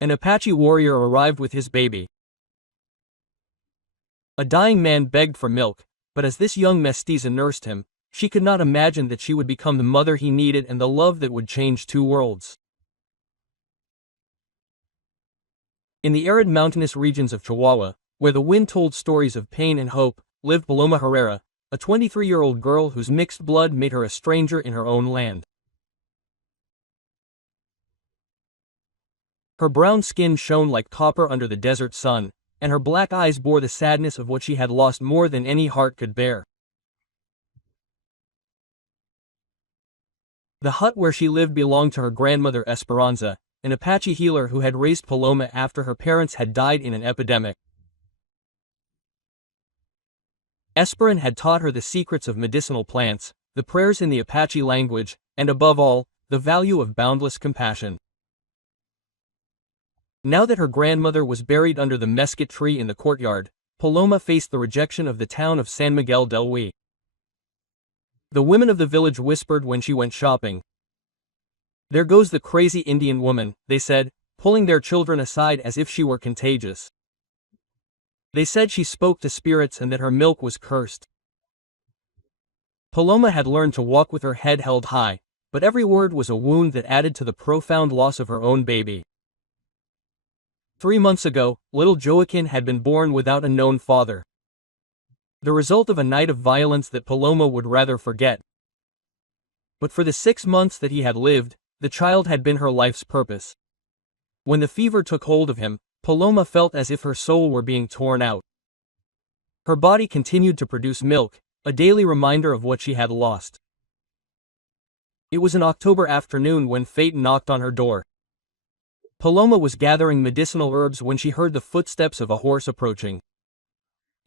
An Apache warrior arrived with his baby. A dying man begged for milk, but as this young mestiza nursed him, she could not imagine that she would become the mother he needed and the love that would change two worlds. In the arid mountainous regions of Chihuahua, where the wind told stories of pain and hope, lived Paloma Herrera, a 23-year-old girl whose mixed blood made her a stranger in her own land. Her brown skin shone like copper under the desert sun, and her black eyes bore the sadness of what she had lost more than any heart could bear. The hut where she lived belonged to her grandmother Esperanza, an Apache healer who had raised Paloma after her parents had died in an epidemic. Esperan had taught her the secrets of medicinal plants, the prayers in the Apache language, and above all, the value of boundless compassion. Now that her grandmother was buried under the mesquite tree in the courtyard, Paloma faced the rejection of the town of San Miguel del Huy. The women of the village whispered when she went shopping. "There goes the crazy Indian woman," they said, pulling their children aside as if she were contagious. They said she spoke to spirits and that her milk was cursed. Paloma had learned to walk with her head held high, but every word was a wound that added to the profound loss of her own baby. 3 months ago, little Joaquin had been born without a known father. The result of a night of violence that Paloma would rather forget. But for the 6 months that he had lived, the child had been her life's purpose. When the fever took hold of him, Paloma felt as if her soul were being torn out. Her body continued to produce milk, a daily reminder of what she had lost. It was an October afternoon when fate knocked on her door. Paloma was gathering medicinal herbs when she heard the footsteps of a horse approaching.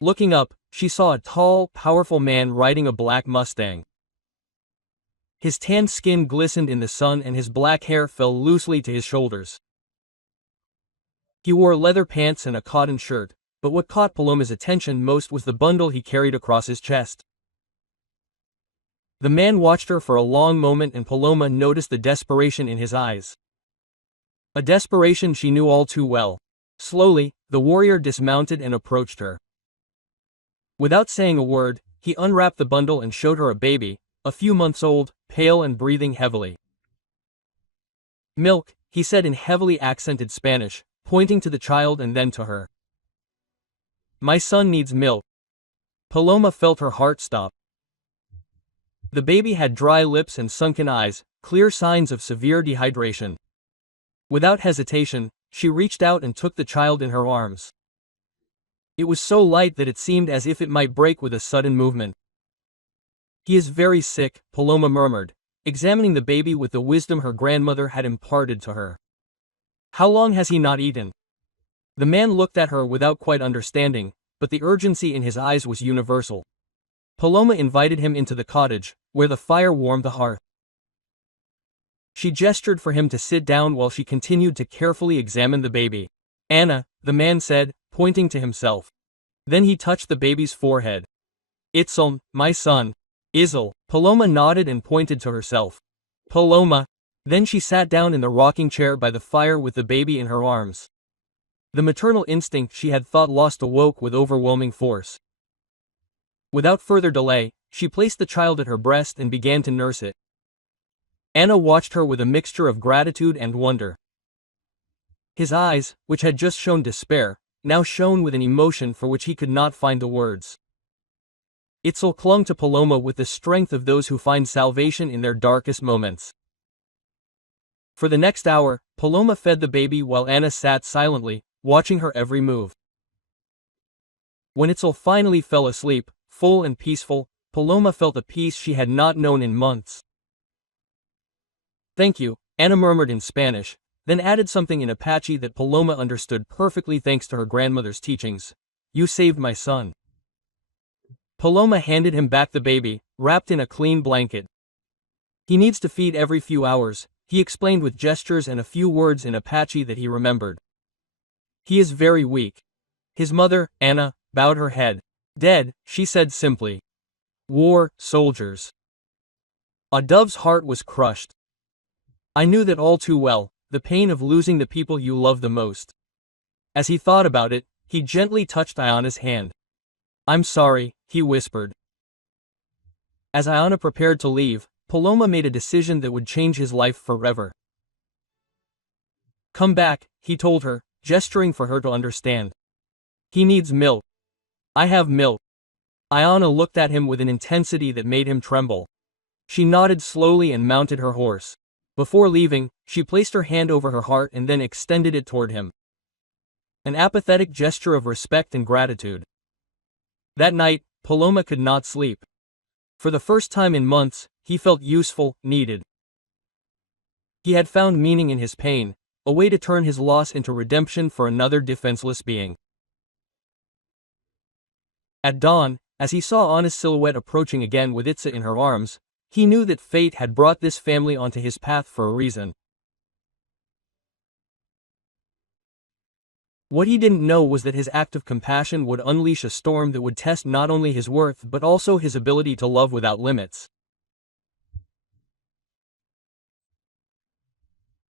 Looking up, she saw a tall, powerful man riding a black Mustang. His tanned skin glistened in the sun and his black hair fell loosely to his shoulders. He wore leather pants and a cotton shirt, but what caught Paloma's attention most was the bundle he carried across his chest. The man watched her for a long moment and Paloma noticed the desperation in his eyes. A desperation she knew all too well. Slowly, the warrior dismounted and approached her. Without saying a word, he unwrapped the bundle and showed her a baby, a few months old, pale and breathing heavily. "Milk," he said in heavily accented Spanish, pointing to the child and then to her. "My son needs milk." Paloma felt her heart stop. The baby had dry lips and sunken eyes, clear signs of severe dehydration. Without hesitation, she reached out and took the child in her arms. It was so light that it seemed as if it might break with a sudden movement. "He is very sick," Paloma murmured, examining the baby with the wisdom her grandmother had imparted to her. "How long has he not eaten?" The man looked at her without quite understanding, but the urgency in his eyes was universal. Paloma invited him into the cottage, where the fire warmed the hearth. She gestured for him to sit down while she continued to carefully examine the baby. "Anna," the man said, pointing to himself. Then he touched the baby's forehead. "Itzl, my son." "Itzl." Paloma nodded and pointed to herself. "Paloma." Then she sat down in the rocking chair by the fire with the baby in her arms. The maternal instinct she had thought lost awoke with overwhelming force. Without further delay, she placed the child at her breast and began to nurse it. Anna watched her with a mixture of gratitude and wonder. His eyes, which had just shown despair, now shone with an emotion for which he could not find the words. Itzl clung to Paloma with the strength of those who find salvation in their darkest moments. For the next hour, Paloma fed the baby while Anna sat silently, watching her every move. When Itzl finally fell asleep, full and peaceful, Paloma felt a peace she had not known in months. "Thank you," Anna murmured in Spanish, then added something in Apache that Paloma understood perfectly thanks to her grandmother's teachings. "You saved my son." Paloma handed him back the baby, wrapped in a clean blanket. "He needs to feed every few hours," he explained with gestures and a few words in Apache that he remembered. "He is very weak." His mother, Anna, bowed her head. "Dead," she said simply. "War, soldiers." A dove's heart was crushed. "I knew that all too well," the pain of losing the people you love the most. As he thought about it, he gently touched Ayana's hand. "I'm sorry," he whispered. As Ayana prepared to leave, Paloma made a decision that would change his life forever. "Come back," he told her, gesturing for her to understand. "He needs milk." "I have milk." Ayana looked at him with an intensity that made him tremble. She nodded slowly and mounted her horse. Before leaving, she placed her hand over her heart and then extended it toward him. An apathetic gesture of respect and gratitude. That night, Paloma could not sleep. For the first time in months, he felt useful, needed. He had found meaning in his pain, a way to turn his loss into redemption for another defenseless being. At dawn, as he saw Anna's silhouette approaching again with Itza in her arms, he knew that fate had brought this family onto his path for a reason. What he didn't know was that his act of compassion would unleash a storm that would test not only his worth but also his ability to love without limits.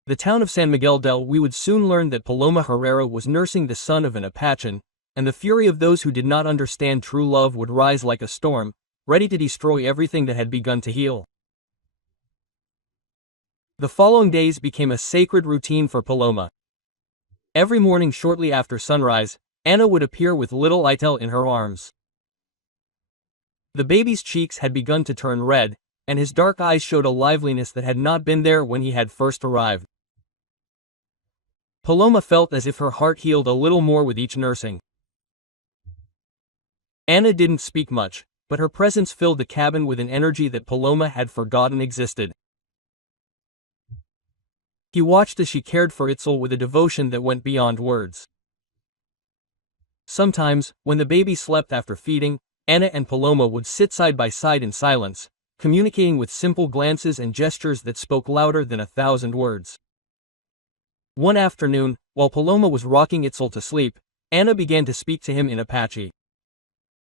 The town of San Miguel del we would soon learn that Paloma Herrera was nursing the son of an Apache, and the fury of those who did not understand true love would rise like a storm, ready to destroy everything that had begun to heal. The following days became a sacred routine for Paloma. Every morning shortly after sunrise, Anna would appear with little Itel in her arms. The baby's cheeks had begun to turn red, and his dark eyes showed a liveliness that had not been there when he had first arrived. Paloma felt as if her heart healed a little more with each nursing. Anna didn't speak much, but her presence filled the cabin with an energy that Paloma had forgotten existed. He watched as she cared for Itzel with a devotion that went beyond words. Sometimes, when the baby slept after feeding, Anna and Paloma would sit side by side in silence, communicating with simple glances and gestures that spoke louder than 1,000 words. One afternoon, while Paloma was rocking Itzel to sleep, Anna began to speak to him in Apache.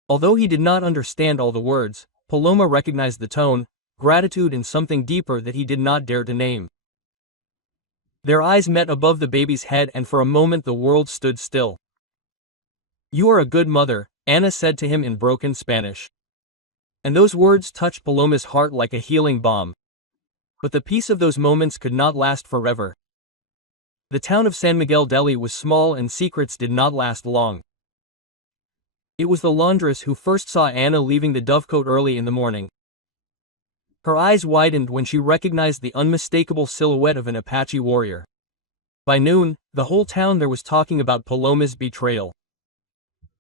Although he did not understand all the words, Paloma recognized the tone, gratitude and something deeper that he did not dare to name. Their eyes met above the baby's head and for a moment the world stood still. "You are a good mother," Anna said to him in broken Spanish. And those words touched Paloma's heart like a healing balm. But the peace of those moments could not last forever. The town of San Miguel Deli was small and secrets did not last long. It was the laundress who first saw Anna leaving the dovecote early in the morning. Her eyes widened when she recognized the unmistakable silhouette of an Apache warrior. By noon, the whole town there was talking about Paloma's betrayal.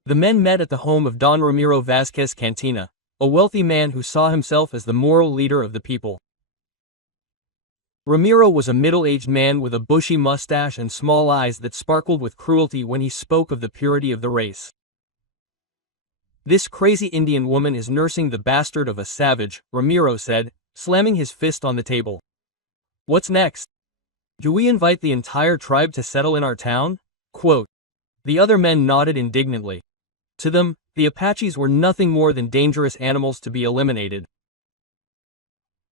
The men met at the home of Don Ramiro Vázquez Cantina, a wealthy man who saw himself as the moral leader of the people. Ramiro was a middle-aged man with a bushy mustache and small eyes that sparkled with cruelty when he spoke of the purity of the race. "This crazy Indian woman is nursing the bastard of a savage," Ramiro said, slamming his fist on the table. "What's next? Do we invite the entire tribe to settle in our town?" Quote. The other men nodded indignantly. To them, the Apaches were nothing more than dangerous animals to be eliminated.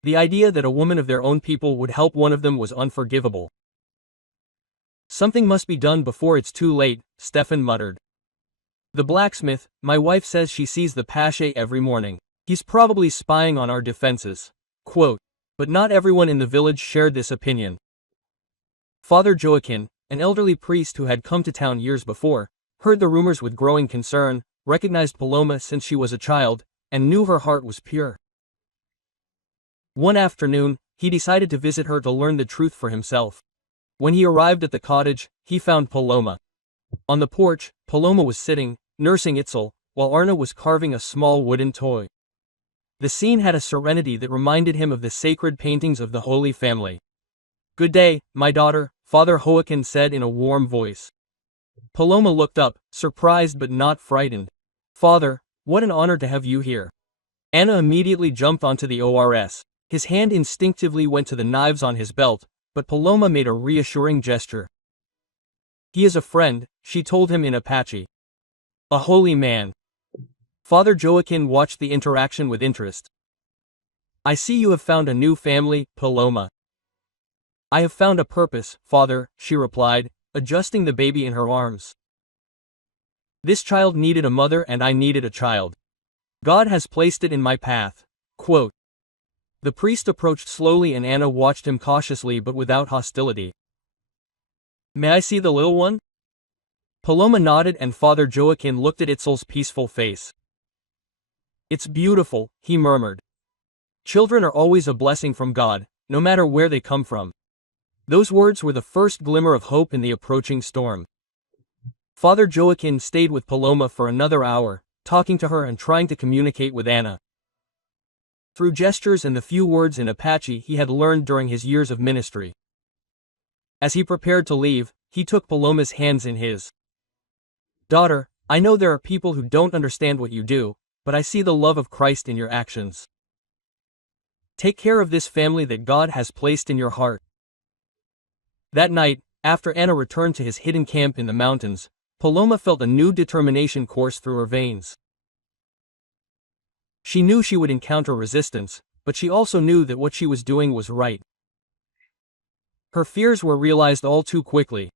The idea that a woman of their own people would help one of them was unforgivable. "Something must be done before it's too late," Stefan muttered. "The blacksmith, my wife says she sees the Apache every morning. He's probably spying on our defenses." Quote. But not everyone in the village shared this opinion. Father Joaquin, an elderly priest who had come to town years before, heard the rumors with growing concern, recognized Paloma since she was a child, and knew her heart was pure. One afternoon, he decided to visit her to learn the truth for himself. When he arrived at the cottage, he found Paloma. On the porch, Paloma was sitting, nursing Itzel, while Arna was carving a small wooden toy. The scene had a serenity that reminded him of the sacred paintings of the Holy Family. "Good day, my daughter," Father Joaquin said in a warm voice. Paloma looked up, surprised but not frightened. "Father, what an honor to have you here." Anna immediately jumped onto the ors. His hand instinctively went to the knives on his belt, but Paloma made a reassuring gesture. "He is a friend," she told him in Apache. "A holy man." Father Joaquin watched the interaction with interest. "I see you have found a new family, Paloma." I have found a purpose, Father, she replied, adjusting the baby in her arms. This child needed a mother and I needed a child. God has placed it in my path. Quote. The priest approached slowly and Anna watched him cautiously but without hostility. May I see the little one? Paloma nodded and Father Joaquin looked at Itzel's peaceful face. It's beautiful, he murmured. Children are always a blessing from God, no matter where they come from. Those words were the first glimmer of hope in the approaching storm. Father Joaquin stayed with Paloma for another hour, talking to her and trying to communicate with Anna. Through gestures and the few words in Apache he had learned during his years of ministry. As he prepared to leave, he took Paloma's hands in his. Daughter, I know there are people who don't understand what you do, but I see the love of Christ in your actions. Take care of this family that God has placed in your heart. That night, after Anna returned to his hidden camp in the mountains, Paloma felt a new determination course through her veins. She knew she would encounter resistance, but she also knew that what she was doing was right. Her fears were realized all too quickly.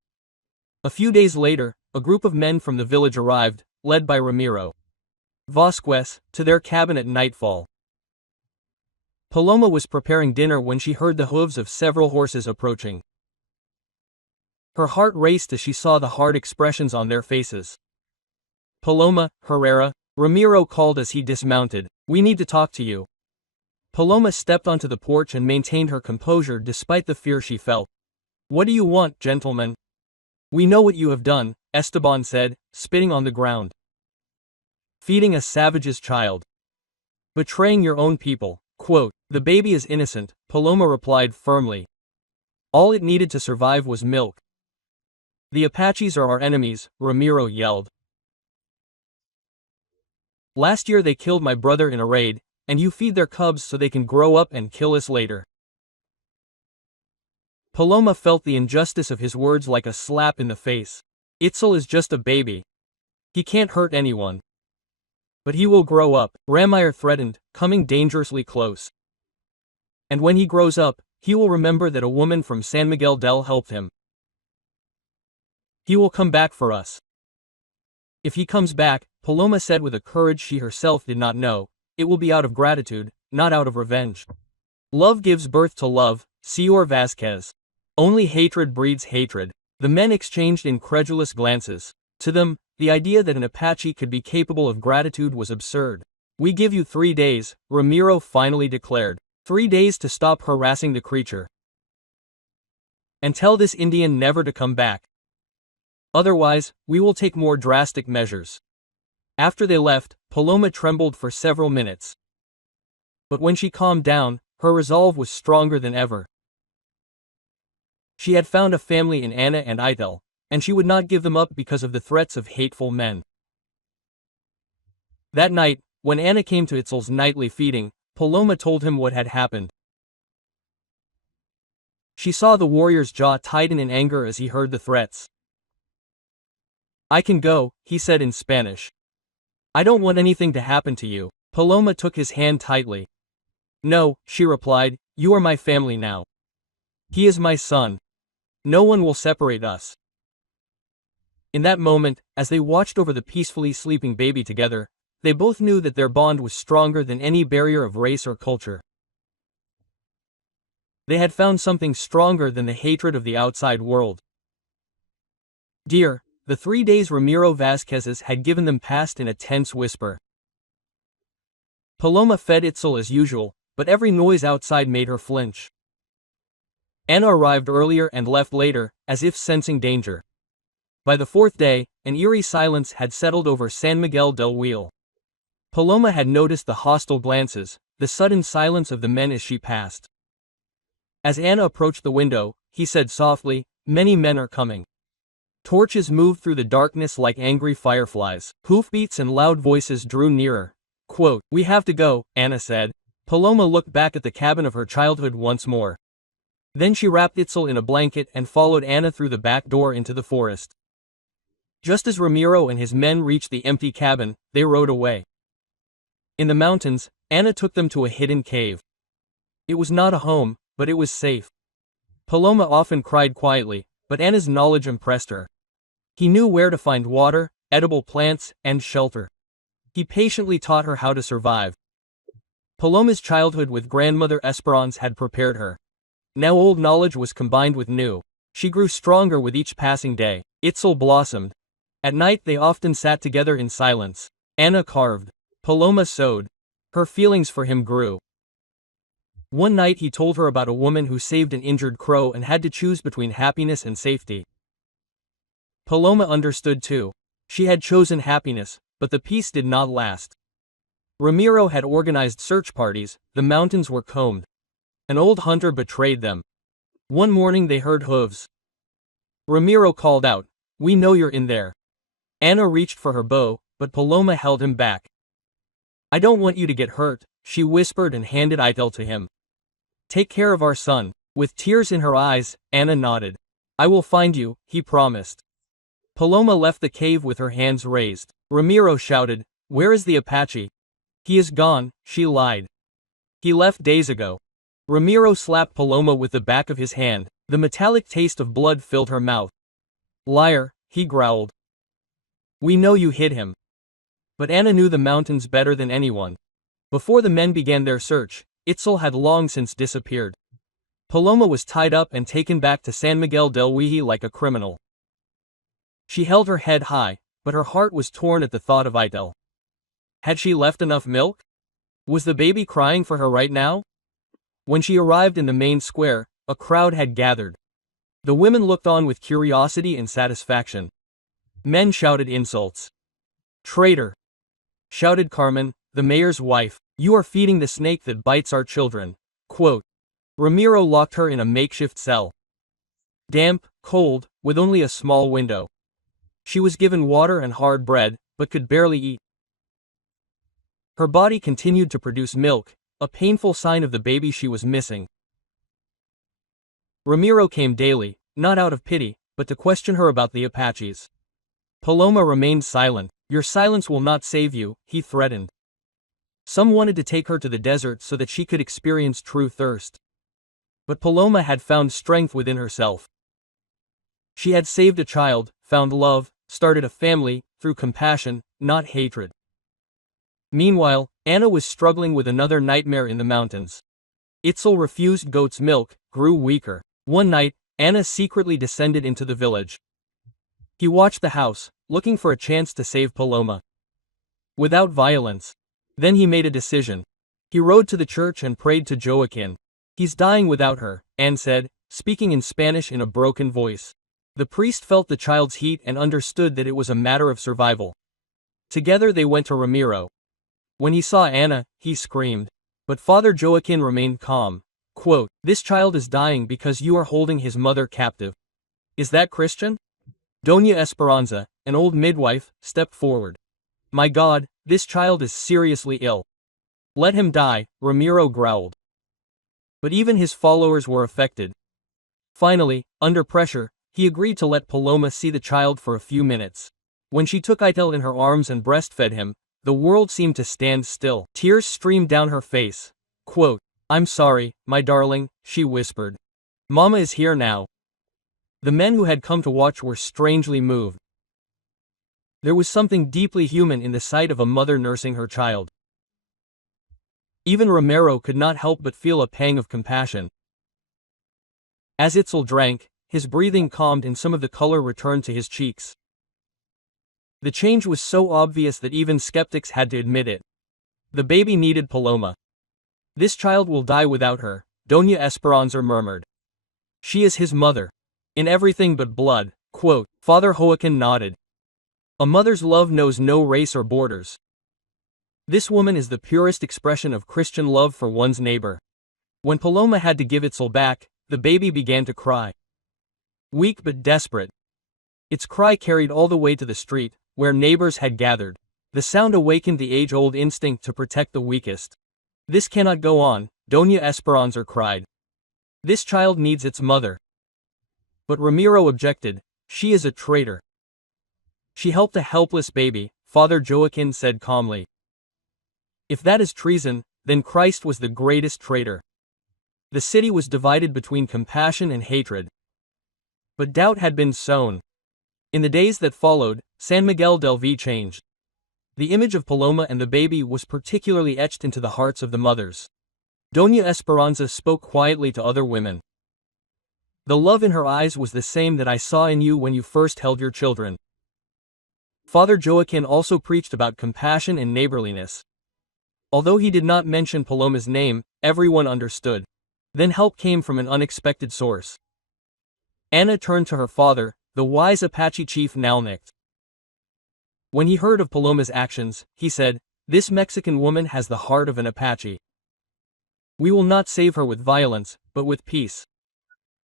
A few days later, a group of men from the village arrived, led by Ramiro Vasquez, to their cabin at nightfall. Paloma was preparing dinner when she heard the hooves of several horses approaching. Her heart raced as she saw the hard expressions on their faces. Paloma, Herrera, Ramiro called as he dismounted. We need to talk to you. Paloma stepped onto the porch and maintained her composure despite the fear she felt. What do you want, gentlemen? We know what you have done, Esteban said, spitting on the ground. Feeding a savage's child. Betraying your own people. Quote, the baby is innocent, Paloma replied firmly. All it needed to survive was milk. The Apaches are our enemies, Ramiro yelled. Last year they killed my brother in a raid, and you feed their cubs so they can grow up and kill us later. Paloma felt the injustice of his words like a slap in the face. Itzel is just a baby. He can't hurt anyone. But he will grow up, Ramiro threatened, coming dangerously close. And when he grows up, he will remember that a woman from San Miguel del helped him. He will come back for us. If he comes back, Paloma said with a courage she herself did not know, it will be out of gratitude, not out of revenge. Love gives birth to love, Señor Vasquez. Only hatred breeds hatred. The men exchanged incredulous glances. To them, the idea that an Apache could be capable of gratitude was absurd. We give you 3 days, Ramiro finally declared. 3 days to stop harassing the creature. And tell this Indian never to come back. Otherwise, we will take more drastic measures. After they left, Paloma trembled for several minutes. But when she calmed down, her resolve was stronger than ever. She had found a family in Anna and Itel, and she would not give them up because of the threats of hateful men. That night, when Anna came to Itzel's nightly feeding, Paloma told him what had happened. She saw the warrior's jaw tighten in anger as he heard the threats. I can go, he said in Spanish. I don't want anything to happen to you. Paloma took his hand tightly. No, she replied, you are my family now. He is my son. No one will separate us. In that moment, as they watched over the peacefully sleeping baby together, they both knew that their bond was stronger than any barrier of race or culture. They had found something stronger than the hatred of the outside world. Dear, the 3 days Ramiro Vasquez's had given them passed in a tense whisper. Paloma fed Itzel as usual, but every noise outside made her flinch. Anna arrived earlier and left later, as if sensing danger. By the 4th day, an eerie silence had settled over San Miguel del Wheel. Paloma had noticed the hostile glances, the sudden silence of the men as she passed. As Anna approached the window, he said softly, many men are coming. Torches moved through the darkness like angry fireflies. Hoofbeats and loud voices drew nearer. Quote, we have to go, Anna said. Paloma looked back at the cabin of her childhood once more. Then she wrapped Itzel in a blanket and followed Anna through the back door into the forest. Just as Ramiro and his men reached the empty cabin, they rode away. In the mountains, Anna took them to a hidden cave. It was not a home, but it was safe. Paloma often cried quietly, but Anna's knowledge impressed her. He knew where to find water, edible plants, and shelter. He patiently taught her how to survive. Paloma's childhood with grandmother Esperance had prepared her. Now old knowledge was combined with new. She grew stronger with each passing day. Itzel blossomed. At night they often sat together in silence. Anna carved. Paloma sewed. Her feelings for him grew. One night he told her about a woman who saved an injured crow and had to choose between happiness and safety. Paloma understood too. She had chosen happiness, but the peace did not last. Ramiro had organized search parties, the mountains were combed. An old hunter betrayed them. One morning they heard hooves. Ramiro called out, "We know you're in there." Anna reached for her bow, but Paloma held him back. "I don't want you to get hurt," she whispered and handed Itel to him. "Take care of our son." With tears in her eyes, Anna nodded. "I will find you," he promised. Paloma left the cave with her hands raised. Ramiro shouted, "Where is the Apache?" "He is gone," she lied. "He left days ago." Ramiro slapped Paloma with the back of his hand. The metallic taste of blood filled her mouth. "Liar," he growled. "We know you hid him." But Anna knew the mountains better than anyone. Before the men began their search, Itzel had long since disappeared. Paloma was tied up and taken back to San Miguel del Huiji like a criminal. She held her head high, but her heart was torn at the thought of Itel. Had she left enough milk? Was the baby crying for her right now? When she arrived in the main square, a crowd had gathered. The women looked on with curiosity and satisfaction. Men shouted insults. "Traitor!" shouted Carmen, the mayor's wife. "You are feeding the snake that bites our children." Quote. Ramiro locked her in a makeshift cell. Damp, cold, with only a small window. She was given water and hard bread, but could barely eat. Her body continued to produce milk, a painful sign of the baby she was missing. Ramiro came daily, not out of pity, but to question her about the Apaches. Paloma remained silent. "Your silence will not save you," he threatened. Some wanted to take her to the desert so that she could experience true thirst. But Paloma had found strength within herself. She had saved a child, found love, started a family, through compassion, not hatred. Meanwhile, Anna was struggling with another nightmare in the mountains. Itzel refused goat's milk, grew weaker. One night, Anna secretly descended into the village. He watched the house, looking for a chance to save Paloma. Without violence. Then he made a decision. He rode to the church and prayed to Joaquin. "He's dying without her," Anne said, speaking in Spanish in a broken voice. The priest felt the child's heat and understood that it was a matter of survival. Together they went to Ramiro. When he saw Anna, he screamed. But Father Joaquin remained calm. Quote, "This child is dying because you are holding his mother captive. Is that Christian?" Doña Esperanza, an old midwife, stepped forward. "My God, this child is seriously ill." "Let him die," Ramiro growled. But even his followers were affected. Finally, under pressure, he agreed to let Paloma see the child for a few minutes. When she took Itel in her arms and breastfed him, the world seemed to stand still. Tears streamed down her face. Quote, "I'm sorry, my darling," she whispered. "Mama is here now." The men who had come to watch were strangely moved. There was something deeply human in the sight of a mother nursing her child. Even Ramiro could not help but feel a pang of compassion. As Itzel drank, his breathing calmed and some of the color returned to his cheeks. The change was so obvious that even skeptics had to admit it. The baby needed Paloma. "This child will die without her," Doña Esperanza murmured. "She is his mother. In everything but blood." Quote, Father Joaquin nodded. "A mother's love knows no race or borders. This woman is the purest expression of Christian love for one's neighbor." When Paloma had to give Itzel back, the baby began to cry. Weak but desperate. Its cry carried all the way to the street, where neighbors had gathered. The sound awakened the age-old instinct to protect the weakest. "This cannot go on," Doña Esperanza cried. "This child needs its mother." But Ramiro objected. "She is a traitor. She helped a helpless baby," Father Joaquin said calmly. "If that is treason, then Christ was the greatest traitor." The city was divided between compassion and hatred. But doubt had been sown. In the days that followed, San Miguel del V changed. The image of Paloma and the baby was particularly etched into the hearts of the mothers. Doña Esperanza spoke quietly to other women. The love in her eyes was the same that I saw in you when you first held your children. Father Joaquin also preached about compassion and neighborliness. Although he did not mention Paloma's name, everyone understood. Then help came from an unexpected source. Ana turned to her father, the wise Apache chief Nalnicht. When he heard of Paloma's actions, he said, "This Mexican woman has the heart of an Apache. We will not save her with violence, but with peace."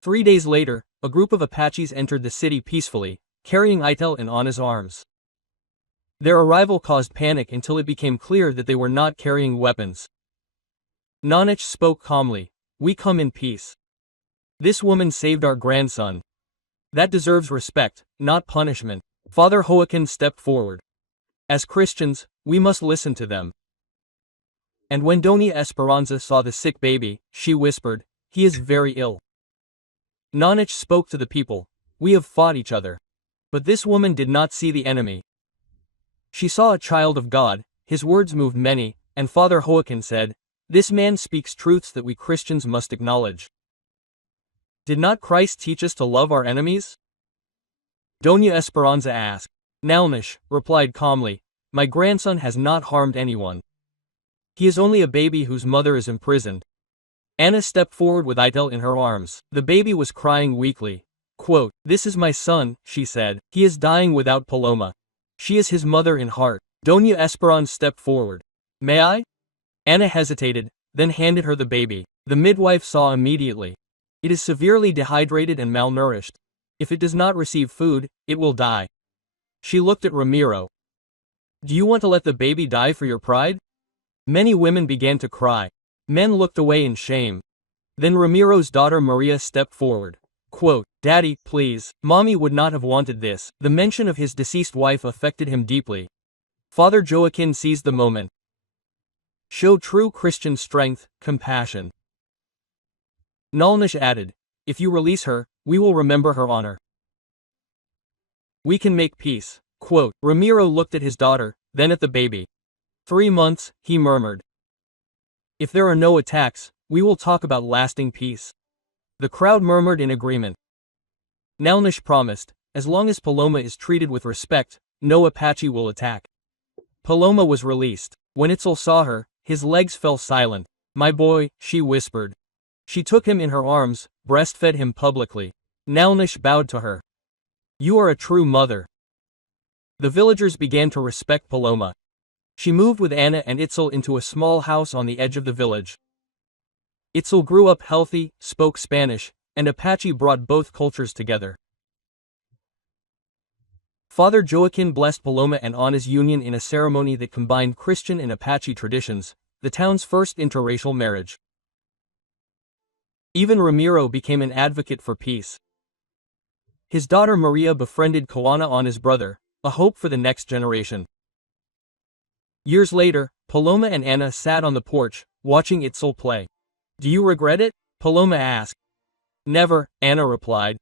3 days later, a group of Apaches entered the city peacefully, carrying Itel in Ana's arms. Their arrival caused panic until it became clear that they were not carrying weapons. Nanich spoke calmly, "We come in peace. This woman saved our grandson. That deserves respect, not punishment." Father Joaquin stepped forward. "As Christians, we must listen to them." And when Doña Esperanza saw the sick baby, she whispered, "He is very ill." Nanich spoke to the people, "We have fought each other. But this woman did not see the enemy. She saw a child of God." His words moved many, and Father Joaquin said, "This man speaks truths that we Christians must acknowledge. Did not Christ teach us to love our enemies?" Doña Esperanza asked. Nalnish replied calmly, "My grandson has not harmed anyone. He is only a baby whose mother is imprisoned." Ana stepped forward with Itel in her arms. The baby was crying weakly. Quote, "This is my son," she said. "He is dying without Paloma. She is his mother in heart." Doña Esperanza stepped forward. "May I?" Ana hesitated, then handed her the baby. The midwife saw immediately. It is severely dehydrated and malnourished. If it does not receive food, it will die. She looked at Ramiro. "Do you want to let the baby die for your pride?" Many women began to cry. Men looked away in shame. Then Ramiro's daughter Maria stepped forward. Quote, "Daddy, please. Mommy would not have wanted this." The mention of his deceased wife affected him deeply. Father Joaquin seized the moment. "Show true Christian strength, compassion." Nalnish added, "If you release her, we will remember her honor. We can make peace." Quote, Ramiro looked at his daughter, then at the baby. 3 months, he murmured. "If there are no attacks, we will talk about lasting peace." The crowd murmured in agreement. Nalnish promised, "As long as Paloma is treated with respect, no Apache will attack." Paloma was released. When Itzel saw her, his legs fell silent. "My boy," she whispered. She took him in her arms, breastfed him publicly. Nalnish bowed to her. "You are a true mother." The villagers began to respect Paloma. She moved with Ana and Itzel into a small house on the edge of the village. Itzel grew up healthy, spoke Spanish, and Apache brought both cultures together. Father Joaquin blessed Paloma and Ana's union in a ceremony that combined Christian and Apache traditions, the town's first interracial marriage. Even Ramiro became an advocate for peace. His daughter Maria befriended Koana Ana's brother, a hope for the next generation. Years later, Paloma and Ana sat on the porch, watching Itzel play. "Do you regret it?" Paloma asked. "Never," Ana replied.